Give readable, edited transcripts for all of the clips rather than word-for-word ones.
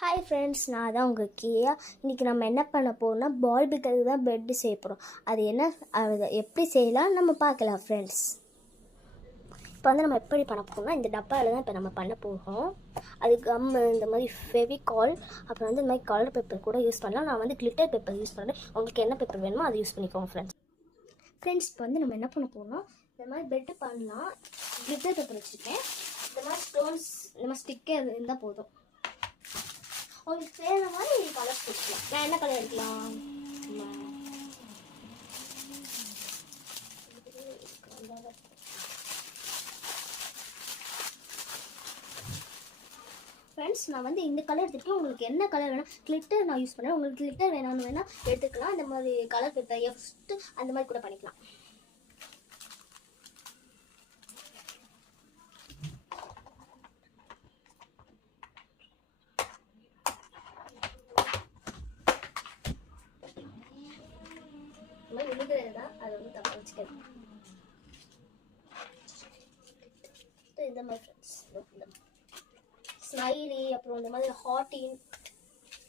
Hi friends, நான் தான் உங்கள் கியா. இன்றைக்கி நம்ம என்ன பண்ண போகிறோம்னா பால் பிக்கிறதுக்கு தான் பெட்டு செய்ய போகிறோம். அது என்ன, அதை எப்படி செய்யலாம் நம்ம பார்க்கலாம் ஃப்ரெண்ட்ஸ். இப்போ வந்து நம்ம எப்படி பண்ண போகிறோம்னா இந்த டப்பாவில் தான் இப்போ நம்ம பண்ண போகிறோம். அது கம், இந்த மாதிரி ஃபெவிகால், அப்புறம் வந்து இந்த மாதிரி கலர் பேப்பர் கூட யூஸ் பண்ணலாம். நான் வந்து கிளிட்டர் பேப்பர் யூஸ் பண்ணுறேன். உங்களுக்கு என்ன பேப்பர் வேணுமோ அதை யூஸ் பண்ணிக்கோங்க ஃப்ரெண்ட்ஸ். இப்போ வந்து நம்ம என்ன பண்ண போகிறோம்னா இந்த மாதிரி பெட்டு பண்ணலாம். கிளிட்டர் பேப்பர் வச்சுருக்கேன். இந்த மாதிரி ஸ்டோன்ஸ், இந்த மாதிரி ஸ்டிக்கர் இருந்தால் போதும். உங்களுக்கு தேவை மாதிரி கலர்ஸ் கொடுக்கலாம். நான் என்ன கலர் எடுக்கலாம்? ஃப்ரெண்ட்ஸ், நான் வந்து இந்த கலர் எடுத்துக்கிட்டு உங்களுக்கு என்ன கலர் வேணும், கிளிட்டர் நான் யூஸ் பண்ணுறேன். உங்களுக்கு கிளிட்டர் வேணாம்னு வேணால் எடுத்துக்கலாம். இந்த மாதிரி கலர் பேப்பர் ஃபஸ்ட்டு அந்த மாதிரி கூட பண்ணிக்கலாம். விழுகிறதா அதை வந்து தப்ப வச்சுக்கணும். இந்த மாதிரி ஃப்ரெண்ட்ஸ், ஸ்மைலி, அப்புறம் இந்த மாதிரி ஹாட்டின்,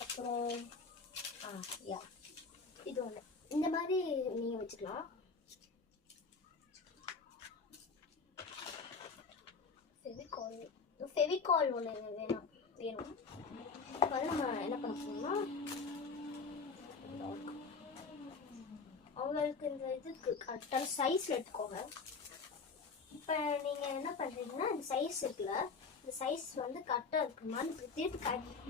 அப்புறம் இது ஒன்று இந்த மாதிரி நீங்கள் வச்சுக்கலாம். ஃபெவிகால் ஒன்று வேணும். இப்போ வந்து நம்ம என்ன பண்ண போகிறோம்னா அவங்களுக்கு இந்த இதுக்கு கரெக்டான சைஸில் எடுத்துக்கோங்க. இப்போ நீங்கள் என்ன பண்ணுறீங்கன்னா இந்த சைஸ் இருக்குல்ல, இந்த சைஸ் வந்து கரெக்டாக இருக்குமான்னு இப்படி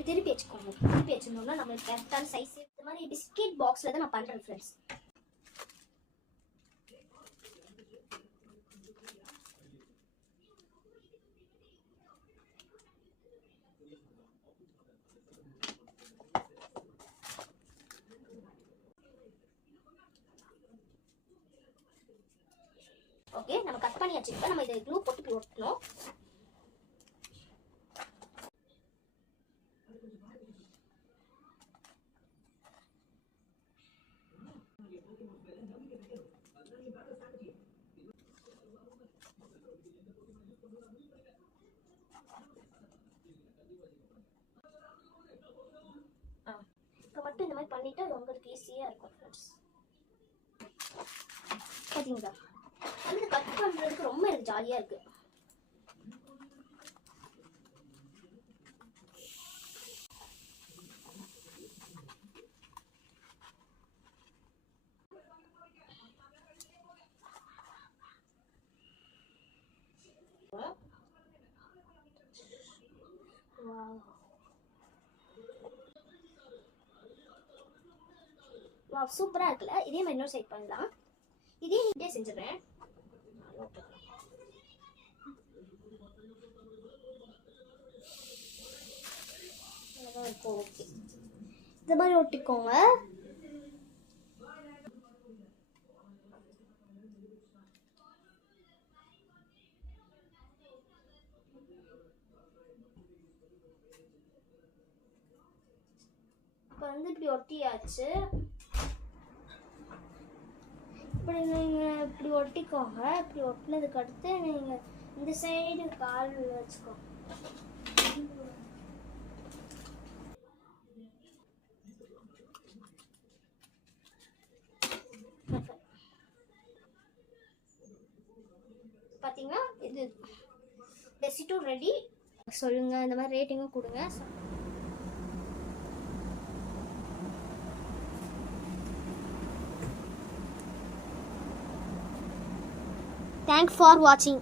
திருப்பி வச்சுக்கோங்க. திருப்பி வச்சுருந்தோம்னா நம்மளுக்கு கரெக்டான சைஸ். இந்த மாதிரி பிஸ்கெட் பாக்ஸில் தான் நான் பண்ணுறேன் ஃப்ரெண்ட்ஸ். ஓகே, நம்ம கட் பண்ணி வச்சுக்கிட்டோம். நம்ம இதை க்ளூ போட்டு ஒட்டணும். இப்போ மட்டும் இந்த மாதிரி பண்ணிட்டு அது உங்களுக்கு ஈஸியாக இருக்கும் ஃப்ரெண்ட்ஸ். பார்த்தீங்களா, வந்து கட் பண்ணுறதுக்கு ரொம்ப எனக்கு ஜாலியாக இருக்குது. சூப்பராக இருக்குல்ல? இதே மாதிரி இன்னொரு சைட் பண்ணலாம். இதே நீட்டே செஞ்சிடறேன். ஓகே, இந்த மாதிரி ஒட்டிக்கோங்க. இப்போ வந்து இப்படி ஒட்டியாச்சு. இப்படி நீங்கள் இப்படி ஒட்டிக்கோங்க. இப்படி ஒட்டினதுக்கு அடுத்து நீங்கள் இந்த சைடு கால் வச்சுக்கோங்க. பார்த்தீங்கன்னா இது டெசிட்டோ ரெடி. சொல்லுங்கள், இந்த மாதிரி ரேட்டிங்கும் கொடுங்க. Thanks for watching.